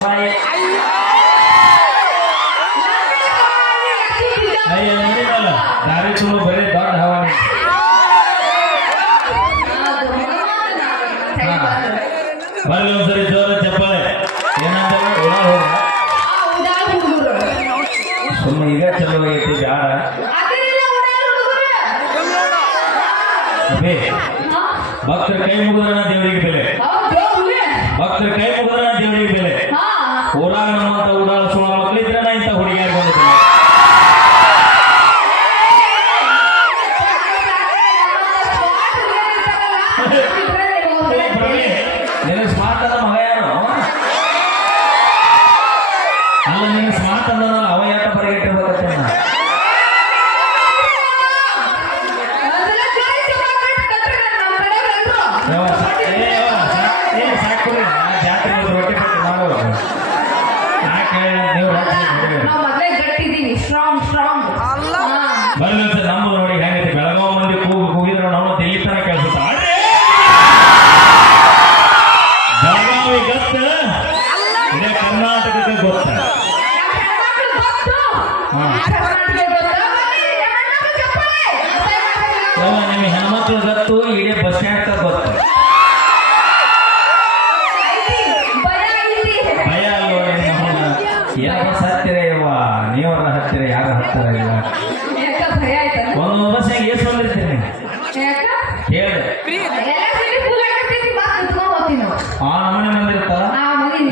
दारू चलो बड़े दौड़ हवानी बरल ಒಂದ್ಸರಿ ಜೋರ ಚಪ್ಪಾಳೆ ಏನಂತಾರೆ ಸುಮ್ಮನೆ ಈಗ ಚಲೋ ಐತಿ ಬ್ಯಾಡ ಭಕ್ತರ ಕೈ ಮುಗಿದ್ರ ದೇವರಿಗೆ ಬೆಲೆ ಭಕ್ತರ ಕೈ ಮುಗಿದ್ರ ದೇವರಿಗೆ ಬೆಲೆ ಊರಾಗ ನಮ್ಮಂತ ಊರಾಳ ಸುಳ್ಳ ಮಕ್ಕಳಿದ್ರೆ ನಾ ಇಂಥ ಹುಡುಗಿಯಾಗಿ ಬಂದಿದ್ದೀನಿ ನಿನ್ನ ಸ್ಮಾರ್ಟ್ ಅದ ಮಗ ಯಾರು ಅಲ್ಲ ನಿನ್ನ ಸ್ಮಾರ್ಟ್ ಅಂದ ಅವ ಯಾಕ ಬರಗಿಟ್ಟಿರ್ಬೇಕತ್ತೆ ಸಾಕು ಜಾತ್ರೆ ರೊಟ್ಟಿ ಪಟ್ಟಿ ಮಾಡೋದು ಯಾಕೆ ನೀವು ಬರ್ಲಿ ಸರ್ ನಮ್ಮದು ನೋಡಿ ಹೆಂಗೈತಿ ಬೆಳಗಾವ್ ಮಂದಿ ಕೂಗಿದ್ರು ನಾವು ದಿಲ್ಲಿ ತನಕ ಕೇಳಿಸುತ್ತ ಬೆಳಗಾವಿ ಗೊತ್ತ ಇದೇ ಕರ್ನಾಟಕಕ್ಕೆ ಗೊತ್ತ ನಿಮಗೆ ಹೆಣ್ಮಕ್ಳು ಗೊತ್ತು ಇಡೀ ಬಸ್ ಸ್ಟ್ಯಾಂಡ್ ಗೊತ್ತು ಭಯ ಅಲ್ವ ಯಾರ ಹತ್ತಿರ ಇವ ನೀವರ ಹತ್ತಿರ ಯಾರ ಹತ್ತಿರ ಇಲ್ಲ ಒಂದು ಬಸ್ ಹೆಂಗೆ ಎಷ್ಟು ಬಂದಿರ್ತೀನಿ ಹೇಳಿ ಆ ನಮ್ಮನೆ ಬಂದಿರ್ತಾರ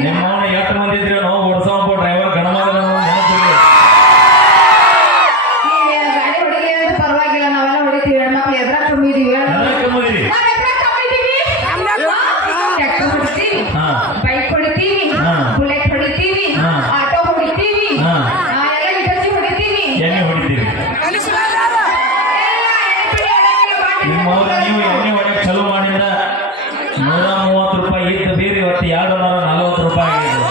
ನಿಮ್ಮವನ ಎಷ್ಟು ಮಂದಿ ಇದ್ರೆ ನಾವು ಓಡಿಸೋಪ್ಪ ಡ್ರೈವರ್ ಗಣಮಗ ನೆನಪಿರಿ ಪರವಾಗಿಲ್ಲ ನಾವೆಲ್ಲ ಹೊಡಿತೀವಿ ಹೆಣ್ಮಕ್ಳು ಎದ್ರ ಕಮ್ಮಿದೀವಿ ಬೈಕ್ ಹೊಡಿತೀವಿ ಬುಲೆಟ್ ಹೊಡಿತೀವಿ ಆಟೋ ಹೊಡಿತೀವಿ ಎಲ್ಲ ವಿಟರ್ಸಿ ಹೊಡಿತೀವಿ ಎಣ್ಣೆ ಹೊಡಿತೀವಿ ನಿಮ್ಮವ್ರ ನೀವು ಎಣ್ಣೆ ಹೊಡೆಯಕ್ಕೆ ಚಲೋ ಮಾಡಿದ್ರ 130 ರೂಪಾಯಿ ಇದ್ದ ಬೀರಿ ಇವತ್ತು 240 ರೂಪಾಯಿ ಆಗಿದೆ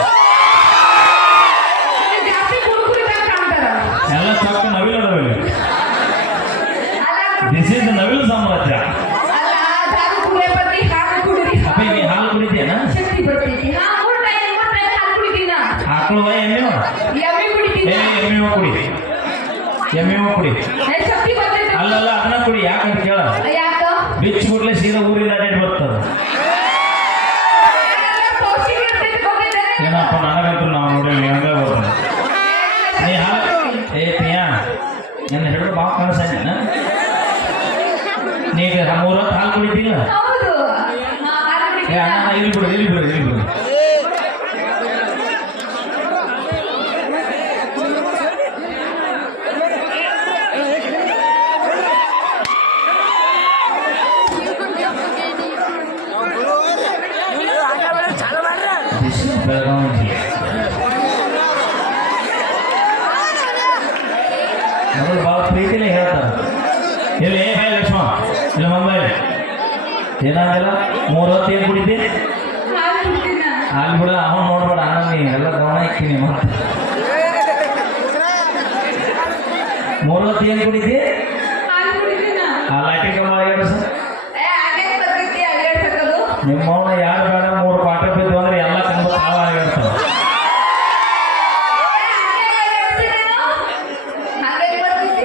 ಎಲ್ಲ ಚೊಕ್ಕ ನವಿಲು ನವಿಲು ದಿಸ್ ಇಸ್ ನವಿಲು ಸಾಮ್ರಾಜ್ಯ ಅಪ್ಪ ಹಾಲು ಕುಡಿತೀಯನಾ ಆಕಳು ಎಮ್ಮೆವ ಕುಡಿ ಎಮ್ಮೆವ ಕುಡಿ ಅಲ್ಲಲ್ಲ ಅದನ್ನ ಕುಡಿ ಯಾಕಂತ ಕೇಳ ಬಿಚ್ಚ ಬಿಡ್ಲೆ ಸೀದಾ ಊರಿನ ಅಡ್ಡಾಡಿ ಬರ್ತದ ಏನಪ್ಪ ನನಗಂತೂ ನಾವು ನೋಡಿ ಹಂಗ ಬರ್ತದೆ ನೀ ಹಾಲು ಪಿಯಾ ನನ್ನ ಹಿಡಿದು ಬಾವು ಕಾಣಿಸ್ತಾನ ನೀಗ 3 ಹೊತ್ತು ಹಾಲು ಕುಡಿತಿಲ್ಲ ಅಣ್ಣ ಇಲ್ಲಿ ಬಿಡು ಬೆಳಗಾವಿ ನಮಗೆ ಭಾಳ ಪ್ರೀತಿನೇ ಹೇಳ್ತಾರೆ ಇಲ್ಲಿ ಏ ಲಕ್ಷ್ಮ ಇಲ್ಲ ಮುಂಬೈ ಏನಾಗಲ್ಲ 3 ಹೊತ್ತು ಏನು ಕುಡಿತಿ ಅಲ್ಲಿ ಬಿಡ ಅವನು ನೋಡ್ಬೇಡ ಅಣ್ಣ ನೀ ಎಲ್ಲ ಗಮನ ಇಕ್ತೀನಿ ಮತ್ತೆ 3 ಹೊತ್ತು ಏನು ಕುಡಿತಿ ಆ ಲಾಟಿ ಕಮ್ಮ ಆಗ್ಯಾರ ಸರ್ ನಿಮ್ಮವನ ಯಾರು ಬೇಡ 3 ಪಾಠ ಬಿದ್ದು ಅಂದ್ರೆ ಎಲ್ಲ ಕಂಬ ತಾವ ಆಗಿರ್ತಾವ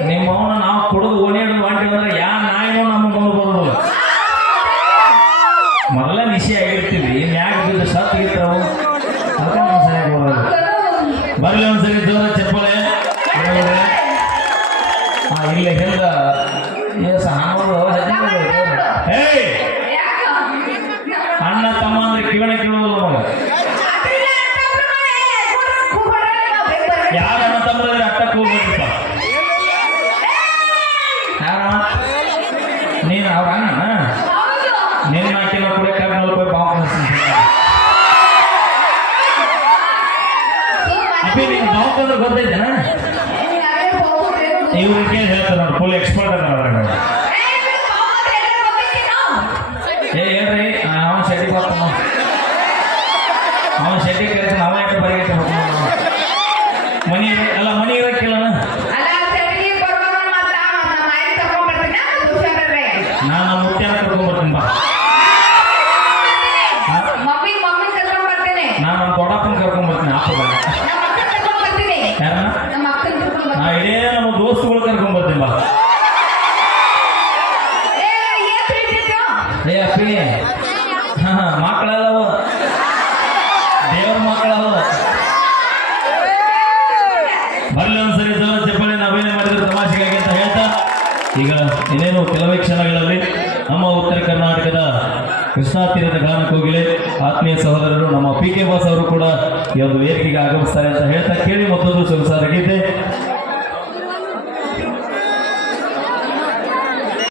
ನಿಮ್ಮವನ ನಾವು ಕುಡಿದು ಓಣೆಡು ಮಾಡ್ತೀವಿ ಅಂದ್ರೆ ಯಾ ನಾಯಿನೋ ನಮಗೆ ಕೊಂಡು ಬರೋದಿಲ್ಲ ಮೊದಲ ನಿಶೆ ಆಗಿರ್ತೀವಿ ಮ್ಯಾಗ ಬಿದ್ದು ಸತ್ತು ಇರ್ತಾವು ಅದಕ್ಕೆ ನಾವು ಸರಿಯಾಗಿ ಬರೋದು ಬರಲಿ ಒಂದ್ಸರಿ ಜೋರ ಚಪ್ಪಳೆ ಇಲ್ಲ ಹಿಂದ ಅಣ್ಣ ತಮ್ಮ ಅಂದ್ರೆ ಕಿವಣ ಕೇಳುವುದಿಲ್ಲ ಮಗ ಯಾರ ಅಣ್ಣ ತಮ್ಮದ್ರೆ ಅಟ್ಟಕ್ಕೆ ಹೋಗ್ಬೇಕಪ್ಪ ಯಾರ ನೀನು ಅವ್ರ ಅಣ್ಣ ನಿನ್ನ ಹಾಕಿಲ್ಲ ಕೂಡ ಕರ್ನಲ್ಲಿ ಹೋಗಿ ಬಾವು ಅಪ್ಪಿ ನೀನು ಬಾವು ಅಂದ್ರೆ ಗೊತ್ತೈತೇನ ಇವ್ರಿಗೆ ಹೇಳ್ತಾರೆ ನೋಡಿ ಫುಲ್ ಎಕ್ಸ್ಪರ್ಟ್ ಅದ ಹೇಳ್ರಿ ಅವನ ಶೆಟ್ಟಿ ಬರ್ತಾನ ಅವನ ಶೆಟ್ಟಿ ಕರೆಸ ಅವ ಯಾಕೆ ಬರಗಿಟ್ಟು ಮನಿ ಅಲ್ಲ ಮನಿ ಇರಕ್ಕಿಲ್ಲ ನಾನು ಮುತ್ಯಾನ ಕರ್ಕೊಂಡ್ ಬರ್ತೀನಿ ಬಾ ನಾನು ನಮ್ಮ ದೊಡ್ಡಪ್ಪನ ಕರ್ಕೊಂಡ್ ಬರ್ತೀನಿ ಹಾಕೋಬೇಡ. ನಮ್ಮ ಅಕ್ಕನ ಕರ್ಕೊಂಡ್ ಬರ್ತೀನಿ. ಯಾರನ್ನ? ನಮ್ಮ ಅಕ್ಕನ ಕರ್ಕೊಂಡ್ ಬರ್ತೀನಿ. ನಾ ಇಡೀ ನಮ್ಮ ದೋಸ್ತುಗಳು ಕರ್ಕೊಂಡ್ ಬರ್ತೀನಿ ಬಾ. ಏನ್ ತಿಳಿತಿದ್ಯೋ? ಏ ಅಪ್ಪಿ ಮಕ್ಕಳಲ್ಲವ, ದೇವ್ರ ಮಕ್ಕಳಲ್ಲ. ಬರ್ಲಿ ಒಂದ್ಸರಿ ಜನ ಚಪ್ಪಲಿ ಅಭಿನಯ ಮಾಡಿದ್ರೆ ತಮಾಷೆಗಾಗಿ ಅಂತ ಹೇಳ್ತಾ ಈಗ ಇನ್ನೇನು ಕೆಲವೇ ಕ್ಷಣಗಳಲ್ಲಿ ನಮ್ಮ ಉತ್ತರ ಕರ್ನಾಟಕದ ಕೃಷ್ಣಾ ತೀರದ ಗಾನ ಕೋಗಿಲೆ ಆತ್ಮೀಯ ಸಹೋದರರು ನಮ್ಮ ಪಿ ಕೆ ಬಾಸ್ ಅವರು ಕೂಡ ಈ ಒಂದು ವೇದಿಕೆಗೆ ಆಗಮಿಸ್ತಾರೆ ಅಂತ ಹೇಳ್ತಾ ಕೇಳಿ ಮತ್ತೊಂದು ಸೊಗಸಾದ ಗೀತೆ